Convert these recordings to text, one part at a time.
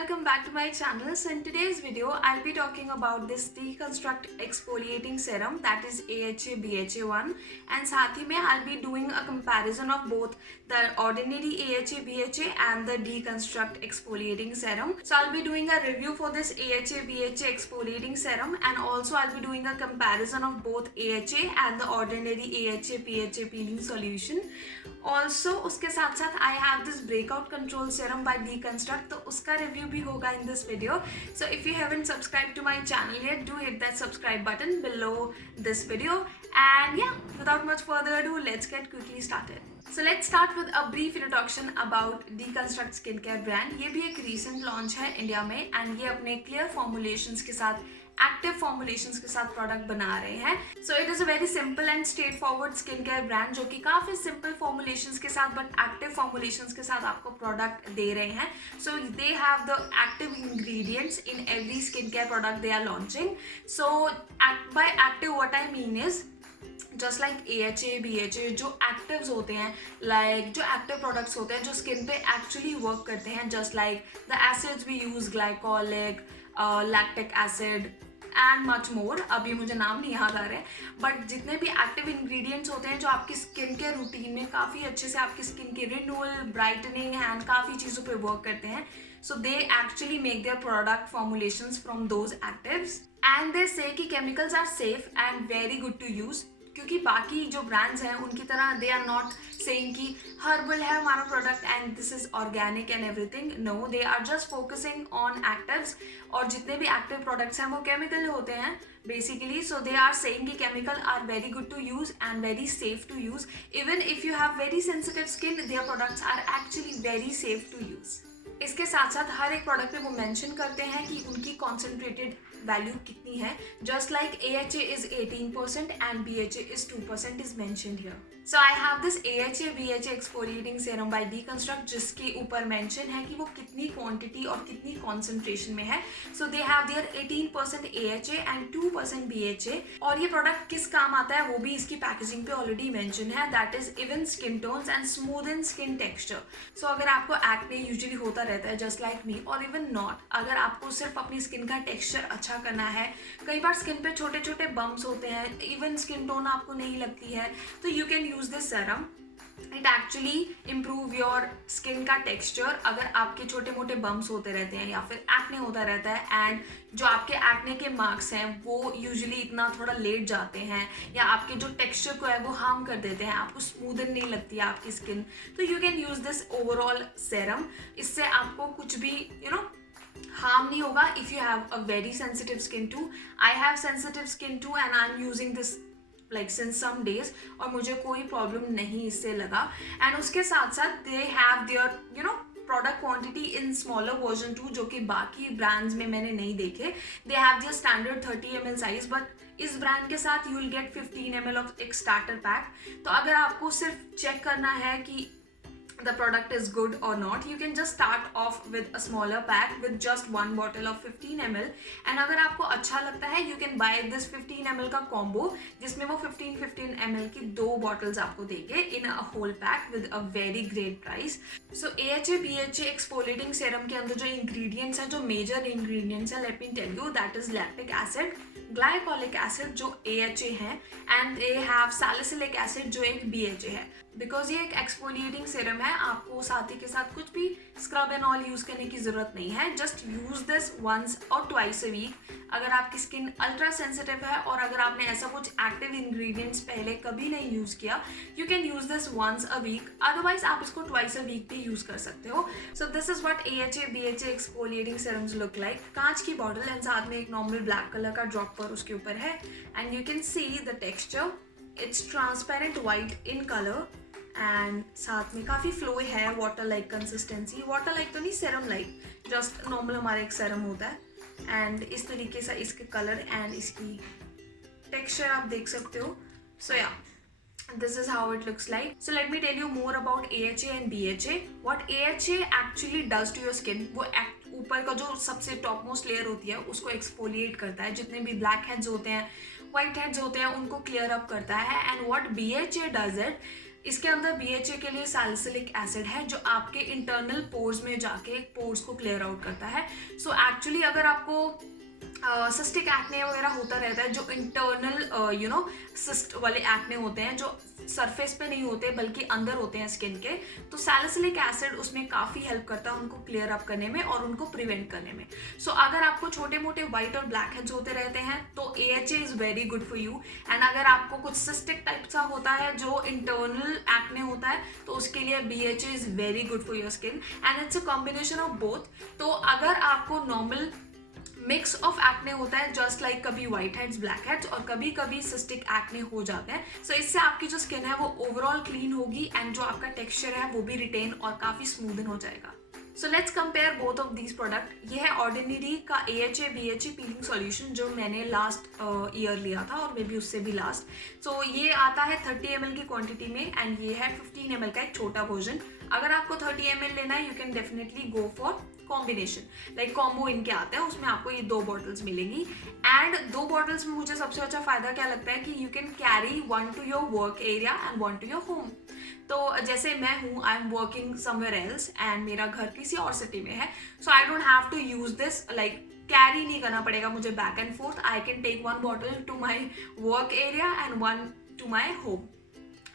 welcome back to my channel. So in today's video I'll be talking about this deconstruct exfoliating serum, that is AHA BHA1, and साथ ही में I'll be doing a comparison of both the ordinary AHA BHA and the deconstruct exfoliating serum. So I'll be doing a review for this AHA BHA exfoliating serum, and also I'll be doing a comparison of both AHA and the ordinary AHA BHA peeling solution. Also उसके साथ साथ I have this breakout control serum by deconstruct, तो उसका review भी होगा in this video. So if you haven't subscribed to my channel yet, do hit that subscribe button below this video. And yeah, without much further ado, let's get quickly started. So let's start with a brief introduction about deconstruct skincare brand. ये भी एक recent launch है India में, and ये अपने clear formulations के साथ active formulations के साथ प्रोडक्ट बना रहे हैं. So it is a very simple and straight forward skin care brand जो कि काफ़ी सिंपल फॉर्मुलेशंस के साथ बट एक्टिव फॉर्मुलेशंस के साथ आपको प्रोडक्ट दे रहे हैं. So they have the active ingredients in every skin care product they are launching. So by active what I mean is just like AHA BHA जो actives होते हैं, लाइक जो एक्टिव प्रोडक्ट्स होते हैं जो स्किन पे एक्चुअली वर्क करते हैं, just like the acids we use, glycolic, lactic acid and much more. अभी मुझे नाम नहीं याद आ रहे, बट जितने भी एक्टिव इंग्रेडिएंट्स होते हैं जो आपकी स्किन केयर रूटीन में काफ़ी अच्छे से आपकी स्किन के रिन्यूअल, ब्राइटनिंग एंड काफ़ी चीज़ों पे वर्क करते हैं. So they actually make their product formulations from those actives, and they say कि chemicals are safe and very good to use. क्योंकि बाकी जो ब्रांड्स हैं उनकी तरह दे आर नॉट सेइंग कि हर्बल है हमारा product and this is organic and everything. No, they are just focusing on actives, और जितने भी एक्टिव प्रोडक्ट्स हैं वो केमिकल होते हैं basically. So they are saying कि chemical are very good to use and very safe to use. Even if you have very sensitive skin, their products are actually very safe to use. इसके साथ साथ हर एक product में वो mention करते हैं कि उनकी कॉन्सेंट्रेटेड वैल्यू कितनी है. Just like AHA is 18% and BHA is 2% is mentioned here. So I have this AHA BHA exfoliating serum by deconstruct जिसके ऊपर मेंशन है कि वो कितनी क्वांटिटी और कितनी कॉन्सेंट्रेशन में है. So they have their 18% AHA and 2% BHA. और ये प्रोडक्ट किस काम आता है वो भी इसकी पैकेजिंग पे ऑलरेडी मेंशन है, that is even skin tones and smoothen skin texture. So अगर आपको एक्ने यूजुअली होता रहता है जस्ट लाइक मी, और इवन नॉट, अगर आपको सिर्फ अपनी स्किन का टेक्सचर अच्छा करना है, कई बार स्किन पे छोटे छोटे बम्प्स होते हैं, इवन स्किन टोन आपको नहीं लगती है, तो you can use this serum. It actually improve your skin का टेक्सचर. अगर आपके छोटे मोटे बम्प्स होते रहते हैं या फिर एक्ने होता रहता है, एंड जो आपके एक्ने के मार्क्स हैं वो यूजुअली इतना थोड़ा लेट जाते हैं या आपके जो टेक्सचर को है वो हार्म कर देते हैं, आपको स्मूदन नहीं लगती है आपकी स्किन, तो you can use this overall serum. इससे आपको कुछ भी harm नहीं होगा. if you have a very sensitive skin too, I have sensitive skin too and I'm using this like since some days, और मुझे कोई प्रॉब्लम नहीं इससे लगा. एंड उसके साथ साथ they have their product quantity in smaller version too, जो कि बाकी ब्रांड्स में मैंने नहीं देखे. they have their standard 30 ml size, but इस ब्रांड के साथ you will get 15 ml of एक starter pack. तो अगर आपको सिर्फ चेक करना है कि the product is good or not, you can just start off with a smaller pack with just one bottle of 15 ml. and अगर आपको अच्छा लगता है you can buy this 15 ml का combo जिसमें वो 15 ml की 2 bottles आपको देंगे in a whole pack with a very great price. so AHA BHA exfoliating serum के अंदर जो ingredients हैं, जो major ingredients हैं, let me tell you, that is lactic acid, glycolic acid जो AHA है, and they have salicylic acid जो एक BHA है. बिकॉज ये एक एक्सफोलिएटिंग सेरम है, आपको साथ ही के साथ कुछ भी स्क्रब एंड ऑल यूज करने की जरूरत नहीं है. जस्ट यूज दिस वंस और ट्वाइस अ वीक. अगर आपकी स्किन अल्ट्रा सेंसिटिव है और अगर आपने ऐसा कुछ एक्टिव इंग्रेडिएंट्स पहले कभी नहीं यूज किया, you can use this once a week. Otherwise आप इसको ट्वाइस अ वीक भी यूज कर सकते हो. So this is what AHA BHA exfoliating serums look like. कांच की बॉटल एंड साथ में एक नॉर्मल ब्लैक कलर का ड्रॉपर उसके ऊपर है, and you can see the texture. It's transparent white in colour, and साथ में काफ़ी फ्लो है, water like consistency. Water like तो नहीं, सेरम लाइक, जस्ट नॉर्मल हमारा एक सेरम होता है. एंड इस तरीके से इसके कलर एंड इसकी टेक्सचर आप देख सकते हो. सो या, this is how it looks like. So let me tell you more about AHA and BHA. What AHA actually does to your skin, वो ऊपर का जो सबसे टॉप मोस्ट लेयर होती है उसको एक्सफोलिएट करता है. जितने भी ब्लैक हेड्स होते हैं, वाइट हेड्स होते हैं, उनको क्लियर अप करता है. And what BHA does it, इसके अंदर BHA के लिए सैलिसिलिक एसिड है जो आपके इंटरनल पोर्स में जाके पोर्स को क्लियर आउट करता है। सो एक्चुअली अगर आपको सिस्टिक एक्ने वगैरह होता रहता है, जो इंटरनल सिस्ट वाले एक्ने होते हैं जो सरफेस पे नहीं होते बल्कि अंदर होते हैं स्किन के, तो सैलिसिलिक एसिड उसमें काफ़ी हेल्प करता है उनको क्लियर अप करने में और उनको प्रिवेंट करने में। सो अगर आपको छोटे मोटे वाइट और ब्लैक हेड्स होते रहते हैं तो AHA is very good for you. And अगर आपको कुछ सिस्टिक टाइप सा होता है जो इंटरनल एक्ने होता है तो उसके लिए BHA is very good for your skin and it's a combination of both. तो अगर आपको नॉर्मल मिक्स ऑफ एक्ने होता है, जस्ट लाइक कभी व्हाइट हेड्स, ब्लैक हेड्स और कभी कभी सिस्टिक एक्ने हो जाते हैं, सो इससे आपकी जो स्किन है वो ओवरऑल क्लीन होगी एंड जो आपका टेक्सचर है वो भी रिटेन और काफ़ी स्मूदन हो जाएगा। So let's compare both of these product. ये है ऑर्डिनरी का AHA BHA पीलिंग सॉल्यूशन जो मैंने लास्ट ईयर लिया था और मे बी उससे भी लास्ट। सो ये आता है 30 ml की क्वांटिटी में एंड ये है 15 ml का एक छोटा वर्जन। अगर आपको 30 ml लेना है you can definitely go for combination, like combo इनके आते हैं, उसमें आपको ये 2 बॉटल्स मिलेंगी। एंड 2 बॉटल्स में मुझे सबसे अच्छा फायदा क्या लगता है कि you can carry 1 to your work area and 1 to your home. तो जैसे मैं हूँ, I am working somewhere else and मेरा घर किसी और सिटी में है, so I don't have to use this, like carry नहीं करना पड़ेगा मुझे back and forth. I can take 1 bottle to my work area and 1 to my home.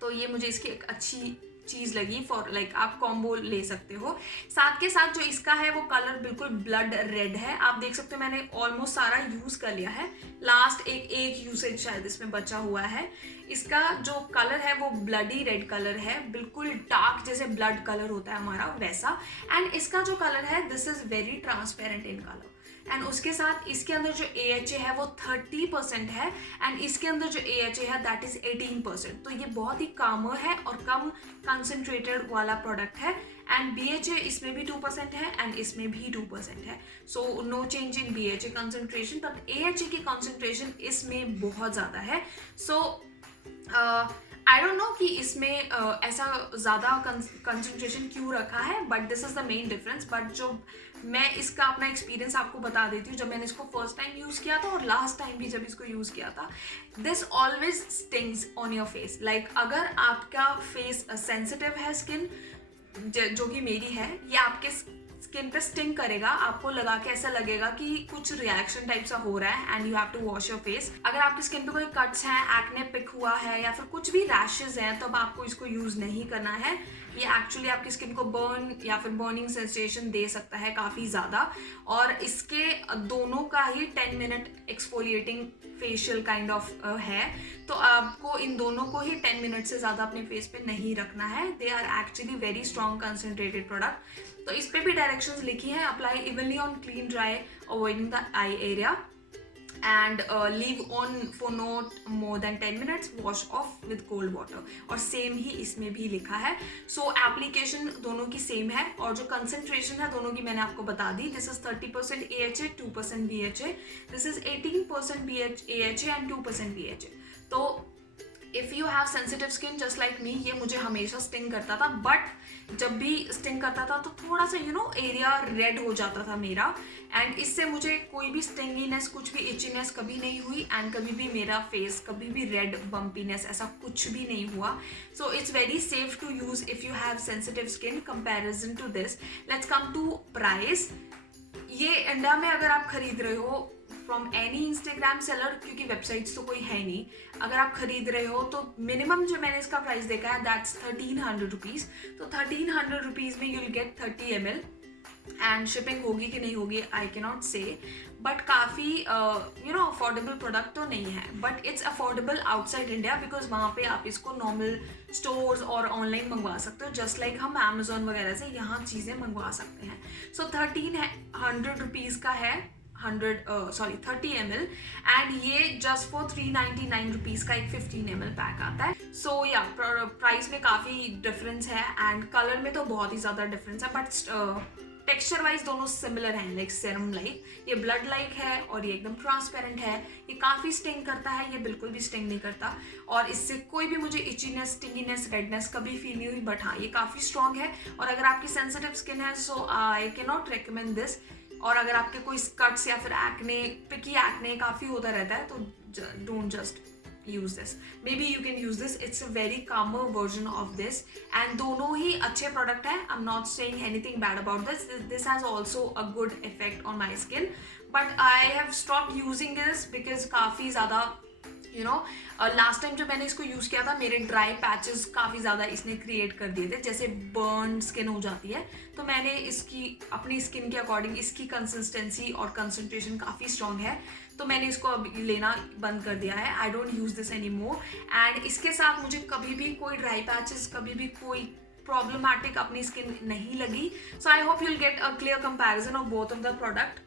तो ये मुझे इसकी एक अच्छी चीज़ लगी फॉर लाइक आप कॉम्बो ले सकते हो। साथ के साथ जो इसका है वो कलर बिल्कुल ब्लड रेड है, आप देख सकते हो मैंने ऑलमोस्ट सारा यूज़ कर लिया है, लास्ट एक यूसेज शायद इसमें बचा हुआ है। इसका जो कलर है वो ब्लडी रेड कलर है, बिल्कुल डार्क जैसे ब्लड कलर होता है हमारा वैसा। एंड इसका जो कलर है this is very transparent in colour. And उसके साथ इसके अंदर जो AHA है वो 30% है एंड इसके अंदर जो AHA है दैट इज 18%। तो ये बहुत ही कामर है और कम कंसनट्रेटेड वाला प्रोडक्ट है। एंड BHA इसमें भी 2% है एंड इसमें भी 2% है। So no change in BHA concentration, but AHA की कंसनट्रेशन इसमें बहुत ज़्यादा है। सो आई डोंट नो कि इसमें ऐसा ज़्यादा कंसंट्रेशन क्यों रखा है, but this is the main difference. But जो मैं इसका अपना एक्सपीरियंस आपको बता देती हूँ, जब मैंने इसको फर्स्ट टाइम यूज़ किया था और लास्ट टाइम भी जब इसको यूज़ किया था, this always stings on your face. Like अगर आपका फेस सेंसिटिव है स्किन, जो कि मेरी है, ये आपके स्किन पे स्टिंग करेगा, आपको लगा के ऐसा लगेगा कि कुछ रिएक्शन टाइप सा हो रहा है and you have to wash your face. अगर आपकी स्किन पे कोई कट्स हैं, एक्ने पिक हुआ है या फिर कुछ भी रैशेज हैं, तब आपको इसको यूज़ नहीं करना है। ये एक्चुअली आपकी स्किन को बर्न या फिर बर्निंग सेंसेशन दे सकता है काफ़ी ज़्यादा। और इसके दोनों का ही 10 minute exfoliating facial kind of है, तो आपको इन दोनों को ही 10 मिनट से ज़्यादा अपने फेस पे नहीं रखना है। They are actually very strong concentrated product. तो इस पे भी डायरेक्शंस लिखी हैं, apply evenly on clean dry avoiding the eye area and leave on for not more than 10 minutes, wash off with cold water। और सेम ही इसमें भी लिखा है। सो एप्लीकेशन दोनों की सेम है और जो कंसंट्रेशन है दोनों की मैंने आपको बता दी। This is 30% AHA, 2% BHA। This is 18% AHA and 2% BHA। तो if you have sensitive skin just like me, ये मुझे हमेशा स्टिंग करता था, बट जब भी स्टिंग करता था तो थोड़ा सा एरिया रेड हो जाता था मेरा। एंड इससे मुझे कोई भी स्टिंगीनेस, कुछ भी इचीनेस कभी नहीं हुई एंड कभी भी मेरा फेस कभी भी रेड बम्पीनेस ऐसा कुछ भी नहीं हुआ। So it's very safe to use if you have sensitive skin comparison to this. Let's come to price. ये इंडिया में अगर आप खरीद रहे हो फ्रॉम एनी इंस्टाग्राम सेलर, क्योंकि वेबसाइट्स तो कोई है नहीं, अगर आप खरीद रहे हो तो मिनिमम जो मैंने इसका प्राइस देखा है दैट्स 1300 रुपीज़। तो 1300 रुपीज़ में you'll get 30 ml and shipping होगी कि नहीं होगी आई कैन नॉट से, बट काफ़ी अफोर्डेबल प्रोडक्ट तो नहीं है, but it's affordable outside India because वहाँ पे आप इसको नॉर्मल स्टोर्स और ऑनलाइन मंगवा सकते हो, जस्ट लाइक हम अमेजोन वगैरह से यहाँ चीज़ें मंगवा सकते हैं। सो 1300 रुपीज़ का है 30 ml एंड ये जस्ट फॉर 399 रुपीज़ का एक 15 ml पैक आता है। सो या प्राइस में काफ़ी डिफरेंस है एंड कलर में तो बहुत ही ज़्यादा डिफरेंस है, बट टेक्सचर वाइज दोनों सिमिलर हैं, लाइक सेरम लाइक। ये ब्लड लाइक है और ये एकदम ट्रांसपेरेंट है। ये काफ़ी स्टिंग करता है, ये बिल्कुल भी स्टिंग नहीं करता और इससे कोई भी मुझे इचीनेस, स्टिंगीनेस, रेडनेस कभी फील नहीं हुई। बट हाँ, ये काफ़ी स्ट्रॉन्ग है और अगर आपकी सेंसिटिव स्किन है so I can not recommend this. और अगर आपके कोई स्कट्स या फिर एक्ने, पिकी एक्ने काफ़ी होता रहता है तो don't just use this. Maybe you can use this. It's a very calmer version of this, and दोनों ही अच्छे product हैं. I'm not saying anything bad about this. This has also a good effect on my skin, but I have stopped using this because काफ़ी ज़्यादा last time जब मैंने इसको use किया था मेरे ड्राई पैचेस काफ़ी ज़्यादा इसने क्रिएट कर दिए थे, जैसे बर्न स्किन हो जाती है. तो मैंने इसकी अपनी स्किन के अकॉर्डिंग इसकी कंसिस्टेंसी और कंसंट्रेशन काफ़ी स्ट्रॉन्ग है, तो मैंने इसको अब लेना बंद कर दिया है. I don't use this any more. And इसके साथ मुझे कभी भी कोई ड्राई पैचेस, कभी भी कोई प्रॉब्लमैटिक अपनी स्किन नहीं लगी. So I hope you'll get a clear comparison of both of the product.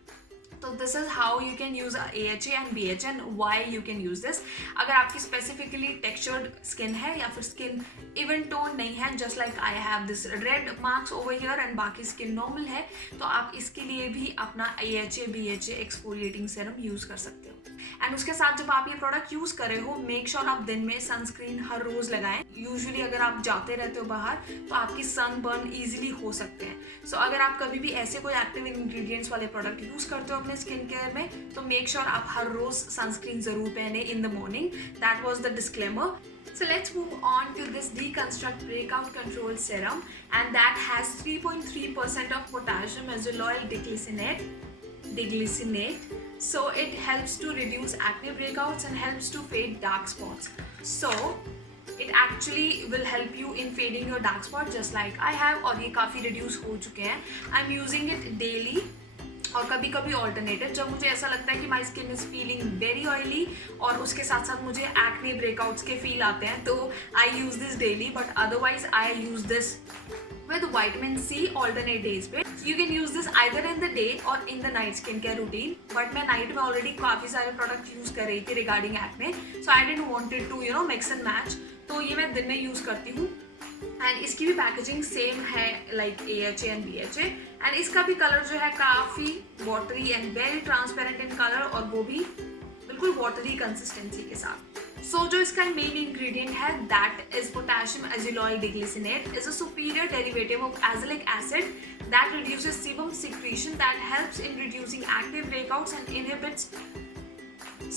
तो this is how you can use AHA and BHA and why you can use this. अगर आपकी specifically textured skin है या फिर skin even tone नहीं है, just like I have this red marks over here and बाकी skin normal है, तो आप इसके लिए भी अपना AHA BHA exfoliating serum use कर सकते हो. एंड उसके साथ जब आप ये प्रोडक्ट यूज कर रहे हो, मेक श्योर आप दिन में सनस्क्रीन हर रोज लगाएं. यूजुअली अगर आप जाते रहते हो बाहर तो आपकी सन बर्न ईजिली हो सकते हैं. सो अगर आप कभी भी ऐसे कोई एक्टिव इंग्रेडिएंट्स वाले प्रोडक्ट यूज करते हो अपने स्किन केयर में, तो मेक श्योर आप हर रोज सनस्क्रीन जरूर पहने in the morning. That was the disclaimer. So let's move on to this Deconstruct Breakout Control Serum, and that has 3.3% of potassium azelaic deglycinate. So it helps to reduce acne breakouts and helps to fade dark spots. So it actually will help you in fading your dark spot just like I have, और ये काफ़ी reduce हो चुके हैं. I'm using it daily और कभी कभी alternative, जब मुझे ऐसा लगता है कि my skin is feeling very oily और उसके साथ साथ मुझे एक्ने ब्रेकआउट्स के फील आते हैं, तो I use this daily. But otherwise I use this with vitamin C alternate days पे. You can use this either in the day or in the night skincare routine. But मैं night में already काफ़ी सारे product use कर रही थी regarding acne, so I didn't want it to mix and match. तो ये मैं दिन में use करती हूँ. एंड इसकी भी पैकेजिंग सेम है like AHA and BHA. And इसका भी कलर जो है काफ़ी watery and very transparent in colour, और वो भी बिल्कुल वाटरी कंसिस्टेंसी के साथ. सो जो इसका मेन इंग्रेडिएंट है that is potassium azeloyl diglycinate, is a superior derivative of azelaic acid that reduces sebum secretion that helps in reducing acne breakouts and inhibits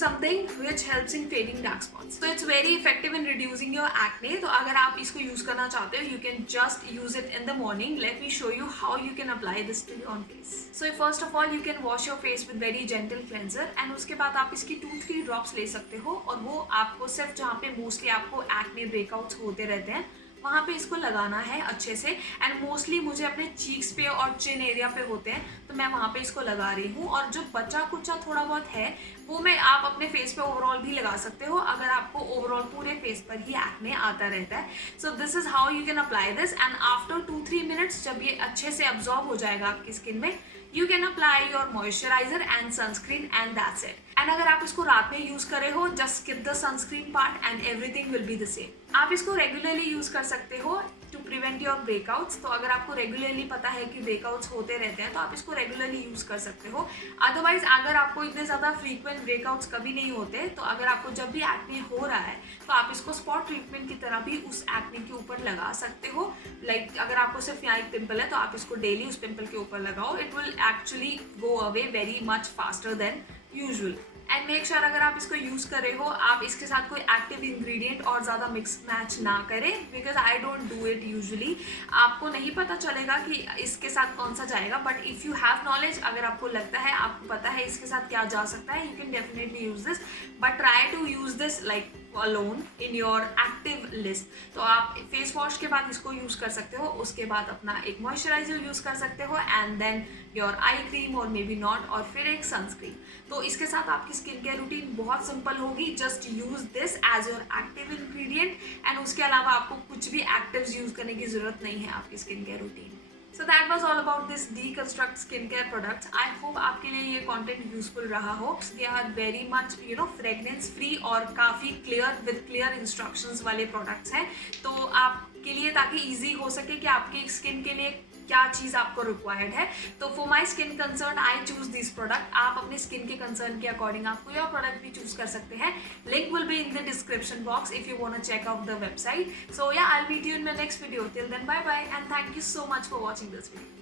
something which helps in fading dark spots. So it's very effective in reducing your acne. तो अगर आप इसको use करना चाहते हो, you can just use it in the morning. Let me show you how you can apply this to your face. So first of all, you can wash your face with very gentle cleanser, and उसके बाद आप इसकी 2-3 drops ले सकते हो, और वो आपको सिर्फ जहाँ पे मोस्टली आपको एक्ने ब्रेकआउट्स होते रहते हैं वहाँ पे इसको लगाना है अच्छे से. एंड मोस्टली मुझे अपने चीक्स पे और चिन एरिया पे होते हैं, तो मैं वहाँ पे इसको लगा रही हूँ. और जो बचा कुचा थोड़ा बहुत है वो मैं आप अपने फेस पे ओवरऑल भी लगा सकते हो अगर आपको ओवरऑल पूरे फेस पर ही एक्ने आता रहता है. सो this is how you can apply this. And after 2-3 minutes जब ये अच्छे से अब्जॉर्ब हो जाएगा आपकी स्किन में, you can apply your moisturizer and sunscreen and that's it. And अगर आप इसको रात में यूज कर रहे हो, just skip the sunscreen part and everything will be the same. आप इसको रेगुलरली यूज कर सकते हो टू प्रिवेंट योर ब्रेकआउट्स. तो अगर आपको रेगुलरली पता है कि ब्रेकआउट्स होते रहते हैं तो आप इसको रेगुलरली यूज कर सकते हो. अदरवाइज अगर आपको इतने ज़्यादा फ्रीक्वेंट ब्रेकआउट्स कभी नहीं होते, तो अगर आपको जब भी एक्ने हो रहा है तो आप इसको स्पॉट ट्रीटमेंट की तरह भी उस एक्ने के ऊपर लगा सकते हो. लाइक अगर आपको सिर्फ यहाँ एक पिंपल है तो आप इसको डेली उस पिंपल के ऊपर लगाओ. It will actually go away very much faster than usual. And make sure अगर आप इसको यूज़ कर रहे हो, आप इसके साथ कोई एक्टिव इंग्रेडिएंट और ज़्यादा मिक्स मैच ना करें, because I don't do it usually. आपको नहीं पता चलेगा कि इसके साथ कौन सा जाएगा. But if you have knowledge, अगर आपको लगता है आपको पता है इसके साथ क्या जा सकता है, you can definitely use this. But try to use this like alone in your active list. तो आप फेस वॉश के बाद इसको यूज़ कर सकते हो, उसके बाद अपना एक मॉइस्चराइजर यूज़ कर सकते हो, and then your eye cream और मे बी नॉट, और फिर एक सनस्क्रीन. तो इसके साथ आपकी स्किन केयर रूटीन बहुत सिंपल होगी. Just use this as your active ingredient, and उसके अलावा आपको कुछ भी एक्टिव्स यूज करने की जरूरत नहीं है आपकी skin care routine. So that was all about this Deconstruct skincare products. I hope आपके लिए ये content useful रहा हो. They are very much fragrance free और काफ़ी clear with clear instructions वाले products हैं. तो आपके लिए ताकि easy हो सके कि आपकी स्किन के लिए क्या चीज़ आपको रिक्वायर्ड है. तो for my skin concern I choose this product. आप अपने स्किन के कंसर्न के अकॉर्डिंग आप कोई और प्रोडक्ट भी चूज कर सकते हैं. Link will be in the description box if you want to check out the website. So yeah I will meet you in my next video. Till then bye bye and thank you so much for watching this video.